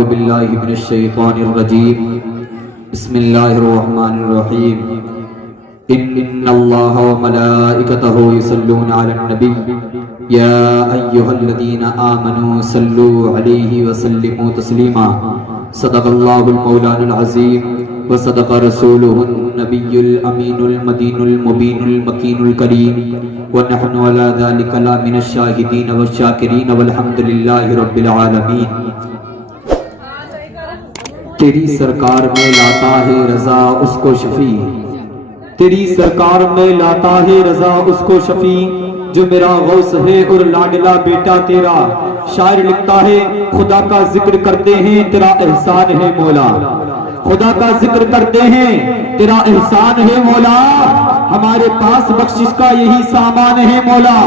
أعوذ بالله من الشيطان الرجيم بسم الله الرحمن الرحيم إن الله وملائكته يصلون على النبي يا أيها الذين آمنوا صلوا عليه وسلموا تسليما صدق الله المولان العظيم وصدق رسوله النبي الأمين المدين المبين المكين الكريم ونحن على ذلك لا من الشاهدين والشاكرين والحمد لله رب العالمين. تیری سرکار میں لاتا ہے رضا اس کو شفیع، تیری سرکار میں لاتا ہے رضا اس کو شفیع، جو میرا غوث ہے اور لاڈلا بیٹا تیرا. شاعر لکھتا ہے خدا کا ذکر کرتے ہیں تیرا احسان ہے مولا، خدا کا ذکر کرتے ہیں تیرا احسان ہے مولا، ہمارے پاس بخشش کا یہی سامان ہے مولا.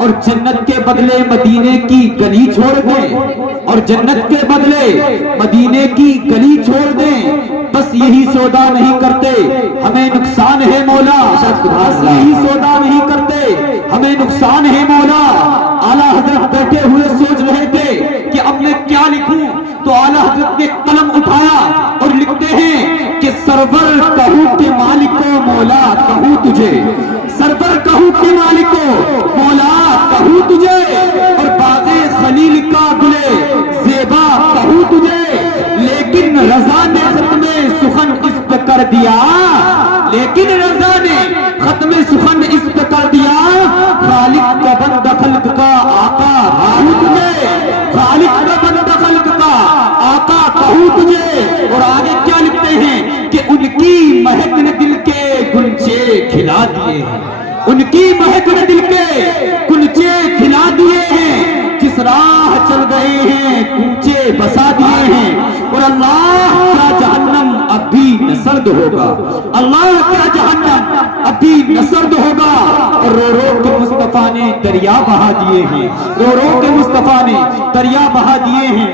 اور جنت کے بدلے مدینے کی گلی چھوڑ دیں، اور جنت کے بدلے مدینے کی گلی چھوڑ دیں، بس یہی سودا نہیں کرتے ہمیں نقصان ہے مولا، بس یہی سودا نہیں کرتے ہمیں نقصان ہے مولا. اعلیٰ حضرت بیٹھے ہوئے سوچ رہے تھے کہ اب میں کیا لکھوں، تو اعلیٰ حضرت نے قلم اٹھایا اور لکھتے ہیں کہ سرور کہوں کہ مالکو مولا کہوں تجھے، سرور کہوں کہ مالکو مولا کہوں تجھے، اور باغ خلیل کا گلے زیبا کہوں تجھے. لیکن رضا نے ختم سخن اس پہ کر دیا، لیکن رضا نے ختم سخن اس پہ کر دیا، خالق کا بند خلق کا آقا کہوں تجھے، خالق کا بند خلق کا آقا کہوں تجھے. اور آگے کیا لکھتے ہیں کہ ان کی مہک نے دل کے گنچے کھلا دیے ہیں، ان کی مہک نے دل کے گنچے کھلا دیے ہیں، جس راہ چل گئے ہیں کوچے بسا دیے ہیں. اور اللہ کیا جہنم اب بھی نہ سرد ہوگا، اللہ کیا جہنم اب بھی نہ سرد ہوگا. اور رو رو کے مصطفیٰ نے دریا بہا دیے ہیں، رو رو کے مصطفیٰ نے دریا بہا دیے ہیں.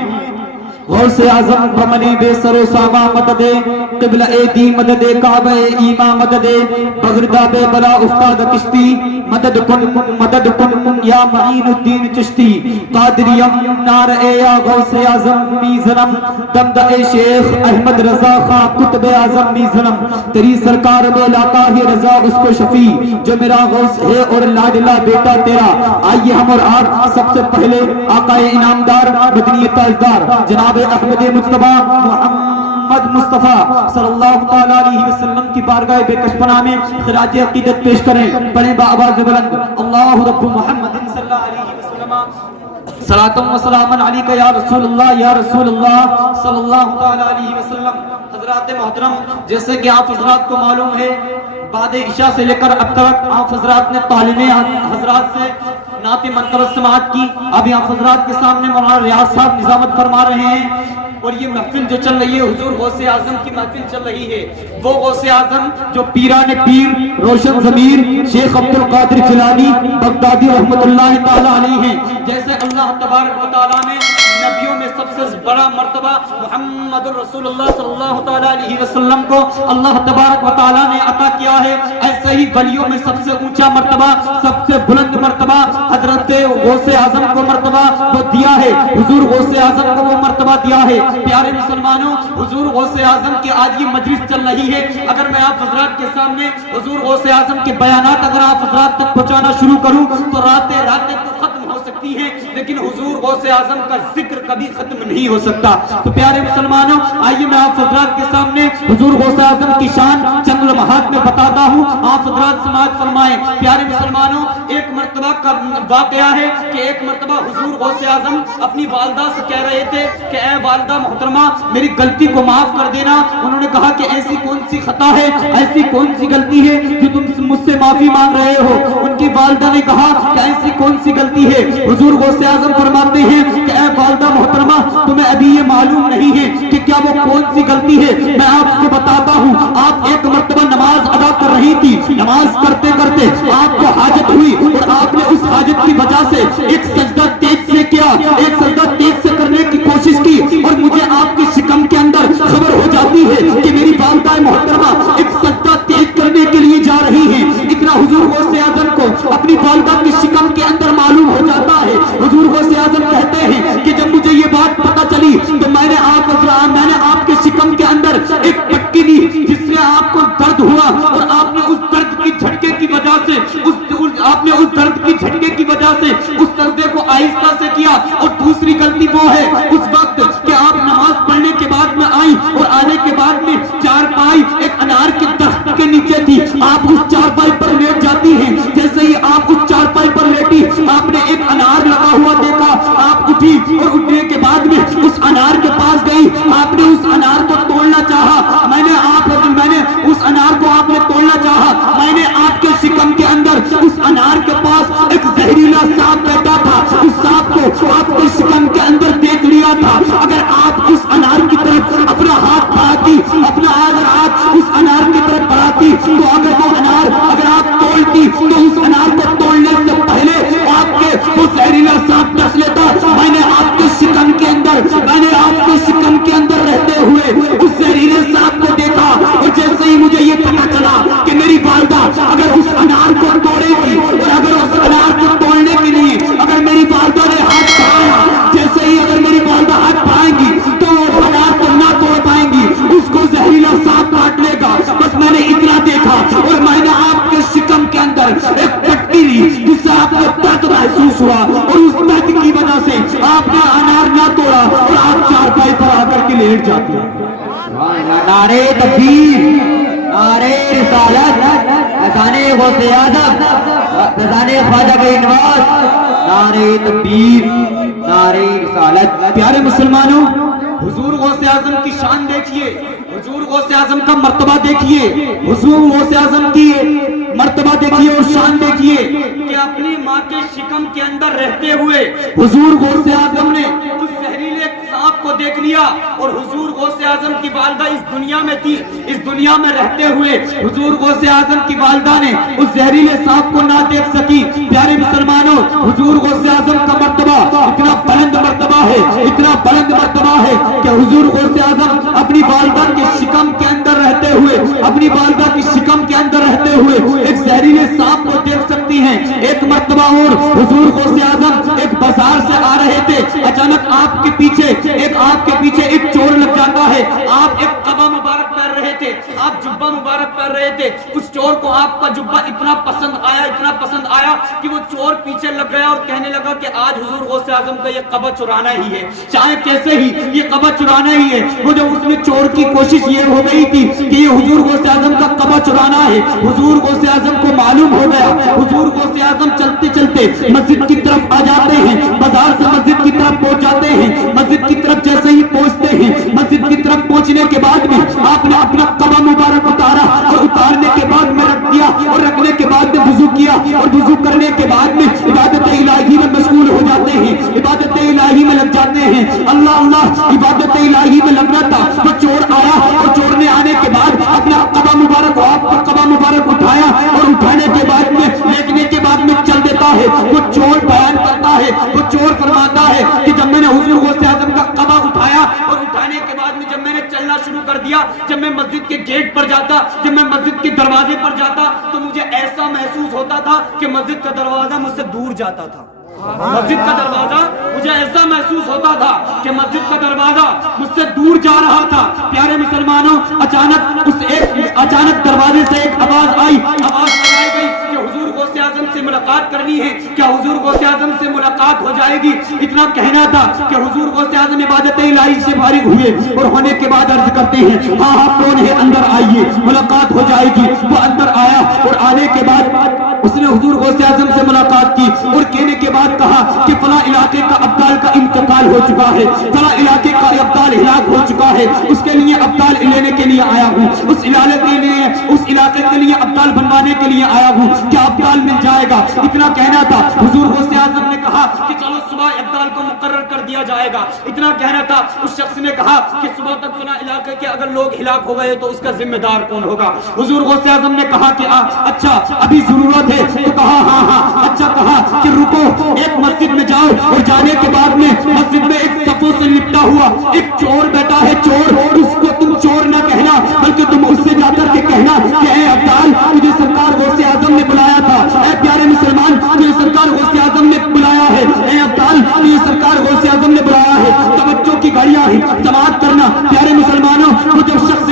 غوث اعظم بمنی بے سر و ساما مدد، قبلہ دی مدد، کعبہ ایمان مدد، بغردہ بے بلا افتاد کشتی، مدد کن یا معین الدین چشتی. قادریم نار اے یا غوث اعظم میزنم، دمدہ اے شیخ احمد رضا خان قطب اعظم میزنم. تیری سرکار میں لاتا ہے رضا اس کو شفیع، جو میرا غوث ہے اور لاڈلا بیٹا تیرا. آئیے ہم اور آپ سب سے پہلے آقا انعامدار مدنی تاجدار جناب احمد مجتبی محمد مصطفیٰ صلی اللہ تعالی علیہ وسلم کی بارگاہ بے کش پناہ میں خراج عقیدت پیش کریں. پڑھیں بآواز بلند اللہ رب محمد صلی اللہ علیہ وسلم صلاۃ و سلام علیک یا رسول اللہ یا رسول اللہ صلی اللہ تعالی علیہ وسلم. حضرات محترم، جیسے کہ آپ حضرات کو معلوم ہے بعد عشاء سے لے کر اب تک آپ حضرات نے طالب حضرات سے نعت منقبت سماعت کی. ابھی آپ حضرات کے سامنے مولانا ریاض صاحب نظامت فرما رہے ہیں، اور یہ محفل جو چل رہی ہے حضور غوث اعظم کی محفل چل رہی ہے. وہ غوث اعظم جو پیران پیر روشن ضمیر شیخ عبد القادر جیلانی بغدادی رحمت اللہ تعالی علیہ ہیں. جیسے اللہ تبارک و تعالی نے نبیوں میں سب سے بڑا مرتبہ محمد رسول اللہ صلی اللہ تعالی علیہ وسلم کو اللہ تبارک و تعالی نے عطا کیا ہے، ایسے ہی ولیوں میں سب سے اونچا مرتبہ، سب سے بلند مرتبہ حضرت غوث اعظم کو مرتبہ وہ دیا ہے، حضور غوث اعظم کو وہ مرتبہ دیا ہے. پیارے مسلمانوں، حضور غوث اعظم کی آج یہ مجلس چل رہی ہے. اگر میں آپ حضرات کے سامنے حضور غوث اعظم کے بیانات اگر آپ حضرات تک پہنچانا شروع کروں تو راتیں تو ختم ہو سکتی ہیں، لیکن حضور غوث اعظم کا ذکر کبھی ختم نہیں ہو سکتا. تو پیارے مسلمانوں، آئیے میں آپ حضرات کے سامنے حضور غوث اعظم کی شان چند لمحات میں بتاتا ہوں، آپ حضرات سماعت فرمائیں. پیارے مسلمانوں، ایک مرتبہ کا واقعہ ہے کہ ایک مرتبہ حضور غوث اعظم اپنی والدہ سے کہہ رہے تھے کہ اے والدہ محترمہ میری غلطی کو معاف کر دینا. انہوں نے کہا کہ ایسی کون سی خطا ہے، ایسی کون سی غلطی ہے جو تم مجھ سے معافی مانگ رہے ہو. ان کی والدہ نے کہا کہ ایسی کون سی غلطی ہے. حضور غوث اعظم فرماتے ہیں کہ اے والدہ محترمہ تمہیں ابھی یہ معلوم نہیں ہے کہ کیا وہ کون سی غلطی ہے. میں آپ کو بتاتا ہوں. آپ ایک مرتبہ نماز ادا کر رہی تھی، نماز کرتے کرتے آپ کو حاجت ہوئی اور آپ نے اس حاجت کی وجہ سے ایک سجدہ تیز سے کیا، ایک سجدہ تیز سے کرنے کی کوشش کی، اور مجھے آپ کی شکم کے اندر خبر ہو جاتی ہے کہ میری والدہ محترمہ ایک سجدہ تیز کرنے کے لیے جا رہی ہیں. اتنا حضور غوث اعظم کو اپنی والدہ کی شکم کے اندر معلوم ہو جاتا ہے. حضور غوث اعظم کہتے ہیں کہ جب مجھے یہ بات پتہ چلی تو میں نے آپ ایک پٹی لی جس سے آپ کو درد ہوا اور آپ نے اس درد کی جھٹکے کی وجہ سے آپ نے اس درد کی جھٹکے کی وجہ سے اس سجدے کو آہستہ سے کیا. اور دوسری غلطی وہ ہے اس وقت کہ آپ نماز پڑھنے کے بعد میں آئی اور آنے کے بعد میں چارپائی ایک انار کے درخت کے نیچے تھی, آپ اس چارپائی پر لیٹ جاتی ہیں. جیسے ہی آپ اس چارپائی پر لیٹی آپ نے ایک انار لگا ہوا دیکھا, آپ اٹھی اور اٹھنے کے بعد میں اس انار کے پاس گئی, آپ نے اس انار کو توڑنا چاہا, میں نے اس انار کو آپ نے توڑنا چاہا, میں نے آپ کے شکم کے اندر اس انار کے پاس ایک زہریلا سانپ بیٹھا تھا, اس سانپ کو آپ کے شکم کے اندر دیکھ لیا تھا. اگر آپ اس انار کی طرف اپنا ہاتھ بڑھاتی, اگر آپ اس انار کی طرف بڑھاتی تو اگر وہ انار اگر آپ توڑتی تو اس انار کو توڑنے سے پہلے آپ کے وہ زہریلا سانپ ڈس لیتا. میں نے آپ کے شکم کے اندر رہتے ہوئے اس زہریلے سانپ کو دیکھا, اور جیسے ہی مجھے یہ پتا چلا کہ میری والدہ اگر اس انار کو توڑے گی اور اگر اس انار کو توڑنے کے لیے اگر میری والدہ نے ہاتھ بڑھایا, جیسے ہی اگر میری والدہ ہاتھ بڑھائیں گی تو وہ انار کو نہ توڑ پائیں گی, اس کو زہریلا سانپ کاٹ لے گا. بس میں نے اتنا دیکھا اور میں نے آپ کے شکم کے اندر ایک پٹی لی جس سے آپ کو درد محسوس ہوا, اور اس درد کی وجہ سے آپ نے انار نہ توڑا اور آپ چارپائی پر آ کر کے لیٹ جاتی ہیں. نعرے تکبیر, نعرے رسالت, اذان غوث اعظم, اذان خواجہ بینواز, نعرے تکبیر, نعرے رسالت. پیارے مسلمانوں, حضور غوث اعظم کی شان دیکھیے, حضور غوث اعظم کا مرتبہ دیکھیے, حضور غوث اعظم کی مرتبہ دیکھیے اور شان دیکھیے کہ اپنی ماں کے شکم کے اندر رہتے ہوئے حضور غوث اعظم نے اس زہریلے سانپ کو دیکھ لیا, اور حضور غوث اعظم کی والدہ اس دنیا میں تھی, اس دنیا میں رہتے ہوئے حضور غوث اعظم کی والدہ نے اس زہریلے سانپ کو نہ دیکھ سکی. پیارے مسلمانوں, حضور غوث اعظم کا مرتبہ اتنا بلند مرتبہ ہے, اتنا بلند مرتبہ ہے کہ حضور غوث اعظم اپنی والدہ کے شکم کے اندر رہتے ہوئے, اپنی والدہ کی شکم کے اندر رہتے ہوئے ایک زہریلے سانپ کو دیکھ سکتی ہیں. ایک مرتبہ اور حضور غوث اعظم ایک بازار سے آ رہے تھے, اچانک آپ کے پیچھے ایک چور لگ جاتا ہے. آپ ایک قبا مبارک پہن رہے تھے, آپ جبہ مبارک پہن رہے تھے, اس چور کو آپ کا جبہ اتنا پسند آیا کہ وہ چور پیچھے لگ گیا اور کہنے لگا کہ آج حضور غوث اعظم کا یہ قبا چرانا ہی ہے, چاہے کیسے ہی یہ قبا چرانا ہی ہے. وہ جب اس میں چور کی کوشش یہ ہو گئی تھی کہ یہ حضور غوث اعظم کا قبا چرانا ہے, حضور غوث اعظم کو معلوم ہو گیا. حضور غوث اعظم چلتے چلتے مسجد کی طرف آ جاتے ہیں, بازار سے مسجد کی طرف پہنچ جاتے ہیں. مسجد کی طرف جیسے ہی پہنچتے ہیں, مسجد کی طرف پہنچنے کے بعد میں آپ نے اپنا قبا مبارک اتارا, اور اتارنے کے بعد میں رکھ دیا, اور رکھنے کے بعد میں وضو کیا, اور وضو کرنے کے بعد میں عبادت الہی میں مشغول ہو جاتے ہیں, عبادت الہی میں لگ جاتے ہیں. اللہ اللہ عبادت الہی میں لگنا تھا تو چور آیا, اور چور نے آنے کے بعد اپنا قبا مبارک اٹھایا, اور اٹھانے کے بعد میں لیٹنے کے بعد میں چل دیتا ہے. وہ چور بیان کرتا ہے, وہ چور فرماتا ہے کہ جب میں نے حضور غوث اعظم کا قبا اٹھایا اور اٹھانے کے بعد میں جب میں نے چلنا شروع کر دیا, جب میں مسجد کے گیٹ پر جاتا, جب میں مسجد کے دروازے پر جاتا تو مجھے ایسا محسوس ہوتا تھا کہ مسجد کا دروازہ مجھ سے دور جاتا تھا. مسجد کا دروازہ مجھے ایسا محسوس ہوتا تھا کہ مسجد کا دروازہ مجھ سے دور جا رہا تھا. پیارے مسلمانوں, اچانک دروازے سے ایک آواز آئی گئی کہ حضور غوث اعظم سے ملاقات کرنی ہے, کیا حضور غوث اعظم سے ملاقات ہو جائے گی. اتنا کہنا تھا کہ حضور غوث اعظم عبادت الہی سے فارغ ہوئے اور ہونے کے بعد عرض کرتے ہیں, ہاں کون ہے, اندر آئیے, ملاقات ہو جائے گی. وہ اندر آیا اور آنے کے بعد اس نے حضور غوث اعظم سے ملاقات کی اور کہنے کے بعد کہا کہ فلاں علاقے کا ابدال کا انتقال ہو چکا ہے, فلاں علاقے کا ابدال ہلاک ہو چکا ہے, اس کے لیے ابدال لینے کے لیے آیا ہوں, اس علاقے کے لیے ابدال بنوانے کے لیے آیا ہوں, کیا ابدال مل جائے گا. اتنا کہنا تھا. حضور غوث اعظم نے کہا کہ چلو صبح ابدال کو مقرر کر دیا جائے گا. اتنا کہنا تھا. اس شخص نے کہا کہ صبح تک فلاں علاقے کے اگر لوگ ہلاک ہو گئے تو اس کا ذمہ دار کون ہوگا. حضور غوث اعظم نے کہا کہ اچھا ابھی ضرورت ہے, تو کہا ہاں اچھا, کہا کہ رکو, ایک مسجد میں جاؤ, اور جانے کے بعد میں مسجد میں ایک صفوں سے لپٹا ہوا ایک چور بیٹھا ہے. چور, اس کو تم چور نہ کہنا بلکہ تم اس سے جا کر کے کہنا کہ اے ابدال, تجھے سرکار غوث اعظم نے بلایا تھا. اے پیارے مسلمان, تجھے سرکار غوث اعظم نے بلایا ہے. اے ابدال, تجھے سرکار غوث اعظم نے بلایا ہے. توجہ کی گھڑیاں ہیں, سماعت کرنا. پیارے مسلمانوں, وہ جب شخص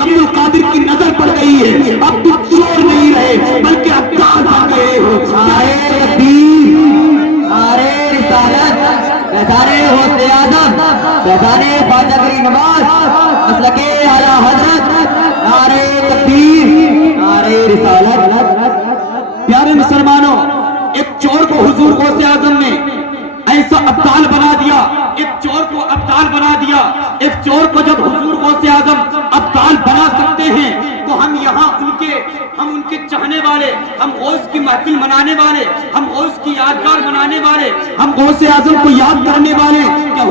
عبد القادر کی نظر پڑ گئی ہے، اب تم چور نہیں رہے بلکہ عبدال بن گئے ہو۔ نعرہ تکبیر، نعرہ رسالت، فیضان غوث اعظم، فیضان خواجہ فرید نواز، مسلک اعلیٰ حضرت، نعرہ تکبیر، نعرہ رسالت۔ پیارے مسلمانوں، ایک چور کو حضور غوث اعظم نے ایسا ابدال بنا دیا، ایک چور کو ابدال بنا دیا۔ ایک چور کو جب حضور غوث اعظم ابدال بنا سکتے ہیں تو ہم یہاں ان کے چاہنے والے، ہم غوث کی محفل منانے والے، ہم غوث کی یادگار منانے والے، ہم غوث اعظم کو یاد کرنے والے، کیا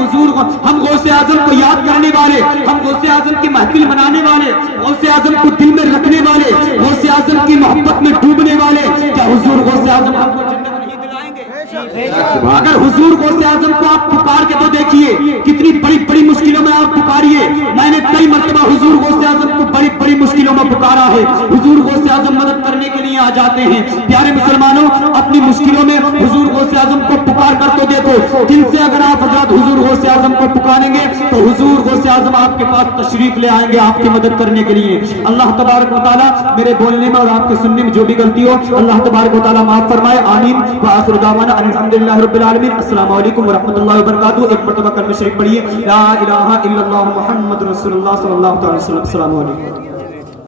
ہم غوث اعظم کو یاد کرنے والے، ہم غوث اعظم کی محفل منانے والے، غوث اعظم کو دل میں رکھنے والے، غوث اعظم کی محبت میں ڈوبنے والے، کیا حضور غوث اعظم ہم کو جنت نہیں دلائیں گے؟ اگر حضور غوث اعظم کو آپ پکار کے تو دیکھیے کتنی بڑی بڑی مشکلوں میں آپ پکاریے۔ میں نے کئی مرتبہ حضور غوث اعظم کو بڑی بڑی مشکلوں میں پکارا ہے، حضور غوث اعظم مدد کرنے کے لیے آ جاتے ہیں۔ پیارے مسلمانوں، اپنی مشکلوں میں حضور غوث اعظم کو پکار کر تو دیکھو، دل سے اگر آپ حضرات حضور غوث اعظم کو پکاریں گے تو حضور غوث اعظم آپ کے پاس تشریف لے آئیں گے آپ کی مدد کرنے کے لیے۔ اللہ تبارک و تعالیٰ میرے بولنے میں اور آپ کے سننے میں جو بھی غلطی ہو اللہ تبارک و تعالیٰ معاف فرمائے، آمین۔ وآخر دعوانا الحمدللہ رب العالمین۔ السلام علیکم ورحمۃ اللہ وبرکاتہ۔ ایک مرتبہ کلمہ شریف پڑھیے، لا الہ الا اللہ محمد رسول اللہ صلی اللہ علیہ وسلم۔ السلام علیکم۔